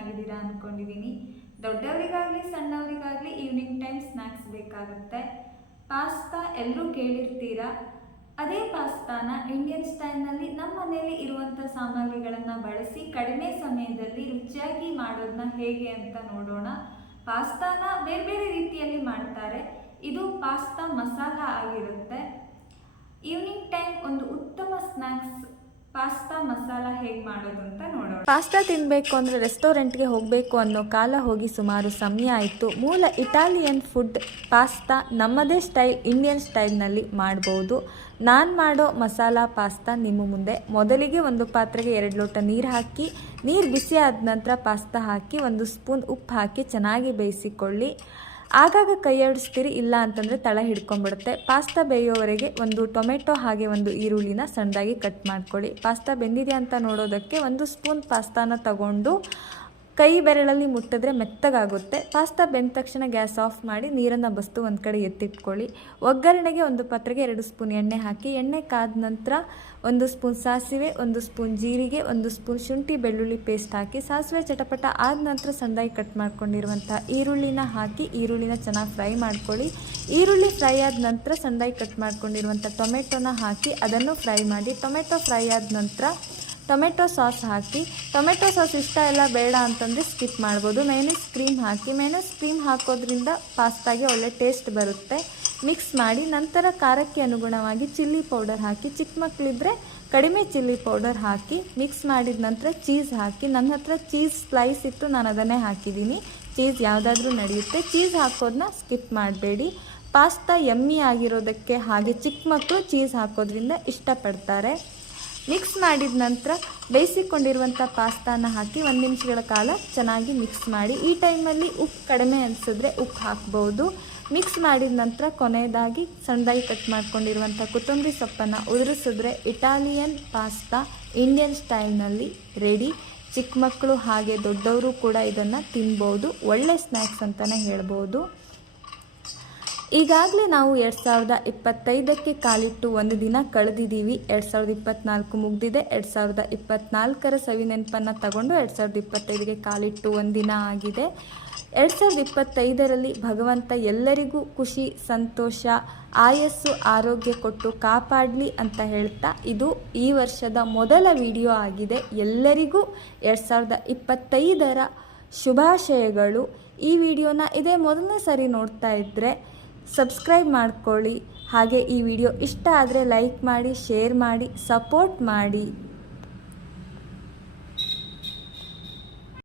ಚೆನ್ನಾಗಿದ್ದೀರಾ ಅಂದ್ಕೊಂಡಿದ್ದೀನಿ ದೊಡ್ಡವರಿಗಾಗಲಿ, ಸಣ್ಣವರಿಗಾಗಲಿ ಈವ್ನಿಂಗ್ ಟೈಮ್ ಸ್ನ್ಯಾಕ್ಸ್ ಬೇಕಾಗುತ್ತೆ. ಪಾಸ್ತಾ ಎಲ್ಲರೂ ಕೇಳಿರ್ತೀರಾ? ಅದೇ ಪಾಸ್ತಾನ ಇಂಡಿಯನ್ ಸ್ಟೈಲ್ನಲ್ಲಿ ನಮ್ಮ ಮನೆಯಲ್ಲಿ ಇರುವಂಥ ಸಾಮಗ್ರಿಗಳನ್ನು ಬಳಸಿ ಕಡಿಮೆ ಸಮಯದಲ್ಲಿ ರುಚಿಯಾಗಿ ಮಾಡೋದನ್ನ ಹೇಗೆ ಅಂತ ನೋಡೋಣ. ಪಾಸ್ತಾನ ಬೇರೆ ಬೇರೆ ರೀತಿಯಲ್ಲಿ ಮಾಡ್ತಾರೆ. ಇದು ಪಾಸ್ತಾ ಮಸಾಲ ಆಗಿರುತ್ತೆ. ಈವ್ನಿಂಗ್ ಟೈಮ್ ಒಂದು ಉತ್ತಮ ಸ್ನ್ಯಾಕ್ಸ್ ಪಾಸ್ತಾ ಮಸಾಲ ಹೇಗೆ ಮಾಡೋದು ಅಂತ ನೋಡೋಣ. ಪಾಸ್ತಾ ತಿನ್ನಬೇಕು ಅಂದರೆ ರೆಸ್ಟೋರೆಂಟ್ಗೆ ಹೋಗಬೇಕು ಅನ್ನೋ ಕಾಲ ಹೋಗಿ ಸುಮಾರು ಸಮಯ ಆಯಿತು. ಮೂಲ ಇಟಾಲಿಯನ್ ಫುಡ್ ಪಾಸ್ತಾ ನಮ್ಮದೇ ಸ್ಟೈಲ್, ಇಂಡಿಯನ್ ಸ್ಟೈಲ್ನಲ್ಲಿ ಮಾಡ್ಬೋದು. ನಾನು ಮಾಡೋ ಮಸಾಲ ಪಾಸ್ತಾ ನಿಮ್ಮ ಮುಂದೆ. ಮೊದಲಿಗೆ ಒಂದು ಪಾತ್ರೆಗೆ ಎರಡು ಲೋಟ ನೀರು ಹಾಕಿ, ನೀರು ಬಿಸಿ ಆದ ನಂತರ ಪಾಸ್ತಾ ಹಾಕಿ ಒಂದು ಸ್ಪೂನ್ ಉಪ್ಪು ಹಾಕಿ ಚೆನ್ನಾಗಿ ಬೇಯಿಸಿಕೊಳ್ಳಿ. ಆಗಾಗ ಕೈ ಆಡಿಸ್ತೀರಿ, ಇಲ್ಲ ಅಂತಂದರೆ ತಳ ಹಿಡ್ಕೊಂಡ್ಬಿಡುತ್ತೆ. ಪಾಸ್ತಾ ಬೇಯೋವರೆಗೆ ಒಂದು ಟೊಮೆಟೊ ಹಾಗೆ ಒಂದು ಈರುಳ್ಳಿನ ಸಣ್ಣದಾಗಿ ಕಟ್ ಮಾಡ್ಕೊಳ್ಳಿ. ಪಾಸ್ತಾ ಬೆಂದಿದೆ ಅಂತ ನೋಡೋದಕ್ಕೆ ಒಂದು ಸ್ಪೂನ್ ಪಾಸ್ತಾನ ತಗೊಂಡು ಕೈ ಬೆರಳಲ್ಲಿ ಮುಟ್ಟಿದ್ರೆ ಮೆತ್ತಗಾಗುತ್ತೆ. ಪಾಸ್ತಾ ಬೆಂದ ತಕ್ಷಣ ಗ್ಯಾಸ್ ಆಫ್ ಮಾಡಿ ನೀರನ್ನು ಬಸ್ತು ಒಂದು ಕಡೆ ಎತ್ತಿಟ್ಕೊಳ್ಳಿ. ಒಗ್ಗರಣೆಗೆ ಒಂದು ಪಾತ್ರೆಗೆ ಎರಡು ಸ್ಪೂನ್ ಎಣ್ಣೆ ಹಾಕಿ, ಎಣ್ಣೆ ಕಾದ ನಂತರ ಒಂದು ಸ್ಪೂನ್ ಸಾಸಿವೆ, ಒಂದು ಸ್ಪೂನ್ ಜೀರಿಗೆ, ಒಂದು ಸ್ಪೂನ್ ಶುಂಠಿ ಬೆಳ್ಳುಳ್ಳಿ ಪೇಸ್ಟ್ ಹಾಕಿ, ಸಾಸಿವೆ ಚಟಪಟ ಆದ ನಂತರ ಸಣ್ಣದಾಗಿ ಕಟ್ ಮಾಡ್ಕೊಂಡಿರುವಂಥ ಈರುಳ್ಳಿನ ಹಾಕಿ, ಈರುಳ್ಳಿನ ಚೆನ್ನಾಗಿ ಫ್ರೈ ಮಾಡ್ಕೊಳ್ಳಿ. ಈರುಳ್ಳಿ ಫ್ರೈ ಆದ ನಂತರ ಸಣ್ಣದಾಗಿ ಕಟ್ ಮಾಡ್ಕೊಂಡಿರುವಂಥ ಟೊಮೆಟೊನ ಹಾಕಿ ಅದನ್ನು ಫ್ರೈ ಮಾಡಿ, ಟೊಮೆಟೊ ಫ್ರೈ ಆದ ನಂತರ ಟೊಮೆಟೊ ಸಾಸ್ ಹಾಕಿ, ಟೊಮೆಟೊ ಸಾಸ್ ಇಷ್ಟ ಎಲ್ಲ ಬೇಡ ಅಂತಂದರೆ ಸ್ಕಿಪ್ ಮಾಡ್ಬೋದು. ಮೆಯೋನೀಸ್ ಕ್ರೀಮ್ ಹಾಕಿ ಮೆಯೋನೀಸ್ ಕ್ರೀಮ್ ಹಾಕೋದ್ರಿಂದ ಪಾಸ್ತಾಗೆ ಒಳ್ಳೆ ಟೇಸ್ಟ್ ಬರುತ್ತೆ. ಮಿಕ್ಸ್ ಮಾಡಿ ನಂತರ ಖಾರಕ್ಕೆ ಅನುಗುಣವಾಗಿ ಚಿಲ್ಲಿ ಪೌಡರ್ ಹಾಕಿ, ಚಿಕ್ಕ ಮಕ್ಕಳಿದ್ರೆ ಕಡಿಮೆ ಚಿಲ್ಲಿ ಪೌಡರ್ ಹಾಕಿ ಮಿಕ್ಸ್ ಮಾಡಿದ ನಂತರ ಚೀಸ್ ಹಾಕಿ, ನನ್ನ ಹತ್ರ ಚೀಸ್ ಸ್ಲೈಸ್ ಇತ್ತು, ನಾನು ಅದನ್ನೇ ಹಾಕಿದ್ದೀನಿ. ಚೀಸ್ ಯಾವುದಾದ್ರೂ ನಡೆಯುತ್ತೆ. ಚೀಸ್ ಹಾಕೋದನ್ನ ಸ್ಕಿಪ್ ಮಾಡಬೇಡಿ. ಪಾಸ್ತಾ ಎಮ್ಮಿ ಆಗಿರೋದಕ್ಕೆ ಹಾಗೆ ಚಿಕ್ಕ ಮಕ್ಕಳು ಚೀಸ್ ಹಾಕೋದ್ರಿಂದ ಇಷ್ಟಪಡ್ತಾರೆ. ಮಿಕ್ಸ್ ಮಾಡಿದ ನಂತರ ಬೇಯಿಸಿಕೊಂಡಿರುವಂಥ ಪಾಸ್ತಾನ ಹಾಕಿ ಒಂದು ನಿಮಿಷಗಳ ಕಾಲ ಚೆನ್ನಾಗಿ ಮಿಕ್ಸ್ ಮಾಡಿ. ಈ ಟೈಮಲ್ಲಿ ಉಪ್ಪು ಕಡಿಮೆ ಅನಿಸಿದ್ರೆ ಉಪ್ಪು ಹಾಕ್ಬೋದು. ಮಿಕ್ಸ್ ಮಾಡಿದ ನಂತರ ಕೊನೆಯದಾಗಿ ಸಣ್ಣದಾಗಿ ಕಟ್ ಮಾಡ್ಕೊಂಡಿರುವಂಥ ಕೊತ್ತಂಬರಿ ಸೊಪ್ಪನ್ನು ಉದುರಿಸಿದ್ರೆ ಇಟಾಲಿಯನ್ ಪಾಸ್ತಾ ಇಂಡಿಯನ್ ಸ್ಟೈಲ್ನಲ್ಲಿ ರೆಡಿ ಚಿಕ್ಕ ಮಕ್ಕಳು ಹಾಗೆ ದೊಡ್ಡವರು ಕೂಡ ಇದನ್ನು ತಿನ್ಬೋದು. ಒಳ್ಳೆ ಸ್ನ್ಯಾಕ್ಸ್ ಅಂತಲೇ ಹೇಳ್ಬೋದು. ಈಗಾಗಲೇ ನಾವು ಎರಡು ಸಾವಿರದ ಇಪ್ಪತ್ತೈದಕ್ಕೆ ಕಾಲಿಟ್ಟು ಒಂದು ದಿನ ಕಳೆದಿದ್ದೀವಿ. ಎರಡು ಸಾವಿರದ ಇಪ್ಪತ್ನಾಲ್ಕು ಮುಗಿದಿದೆ. ಎರಡು ಸಾವಿರದ ಇಪ್ಪತ್ತ್ನಾಲ್ಕರ ಸವಿ ನೆನಪನ್ನು ತಗೊಂಡು ಎರಡು ಸಾವಿರದ ಇಪ್ಪತ್ತೈದಕ್ಕೆ ಕಾಲಿಟ್ಟು ಒಂದು ದಿನ ಆಗಿದೆ. ಎರಡು ಸಾವಿರದ ಇಪ್ಪತ್ತೈದರಲ್ಲಿ ಭಗವಂತ ಎಲ್ಲರಿಗೂ ಖುಷಿ, ಸಂತೋಷ, ಆಯಸ್ಸು, ಆರೋಗ್ಯ ಕೊಟ್ಟು ಕಾಪಾಡಲಿ ಅಂತ ಹೇಳ್ತಾ ಇದು ಈ ವರ್ಷದ ಮೊದಲ ವಿಡಿಯೋ ಆಗಿದೆ. ಎಲ್ಲರಿಗೂ ಎರಡು ಸಾವಿರದ ಇಪ್ಪತ್ತೈದರ ಶುಭಾಶಯಗಳು. ಈ ವಿಡಿಯೋನ ಇದೇ ಮೊದಲನೇ ಸರಿ ನೋಡ್ತಾ ಇದ್ದರೆ ಸಬ್ಸ್ಕ್ರೈಬ್ ಮಾಡ್ಕೊಳ್ಳಿ. ಹಾಗೆ ಈ ವಿಡಿಯೋ ಇಷ್ಟ ಆದರೆ ಲೈಕ್ ಮಾಡಿ ಶೇರ್ ಮಾಡಿ ಸಪೋರ್ಟ್ ಮಾಡಿ.